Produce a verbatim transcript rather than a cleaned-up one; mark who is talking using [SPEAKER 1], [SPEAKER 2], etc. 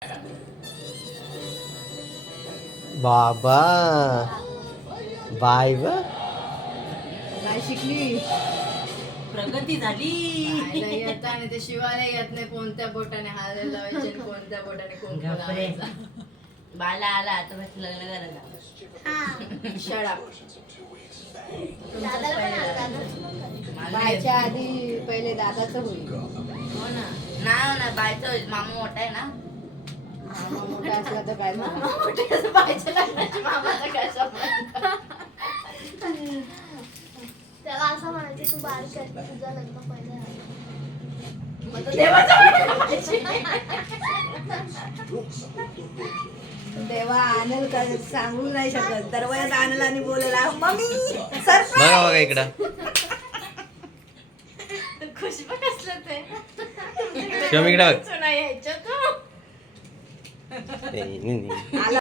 [SPEAKER 1] बाबा बाय व
[SPEAKER 2] काय शिकली
[SPEAKER 3] प्रगती झाली.
[SPEAKER 2] येत आणि ते शिवायला येत नाही कोणत्या बोटाने हात लावायचे आणि कोणत्या बोटाने कुंकू
[SPEAKER 3] बापरे.
[SPEAKER 2] लावायचं.
[SPEAKER 3] बाला आला आता बस लग्न करायला.
[SPEAKER 2] शळा
[SPEAKER 4] दादाला पण आलं, दादाचं पण करायचं.
[SPEAKER 2] बायच्या आधी पहिले दादाचं होईल.
[SPEAKER 3] हो ना. नाही ना बायचं होईल. मामा मोठा आहे ना.
[SPEAKER 2] मामा मोठा असला तर काय झालं?
[SPEAKER 3] मामा मोठे असं बायच्या लग्नाची मामाचा काय संबंध?
[SPEAKER 4] त्याला असं म्हणायचं तू बारीक आहे, तुझं लग्न पहिलं आहे.
[SPEAKER 3] मग तो देवाचा म्हणायला पाहिजे.
[SPEAKER 2] तेव्हा आनंद काय सांगू नाही शकत दरवेळेस आनंद आणि बोलायला मम्मी
[SPEAKER 1] बघा बघा इकडं
[SPEAKER 3] खुशी पण कसलं ते.
[SPEAKER 1] शिवम इकडं बघ.
[SPEAKER 3] सुना यायच्या तू.
[SPEAKER 1] ए, नाही, नाही.
[SPEAKER 2] आला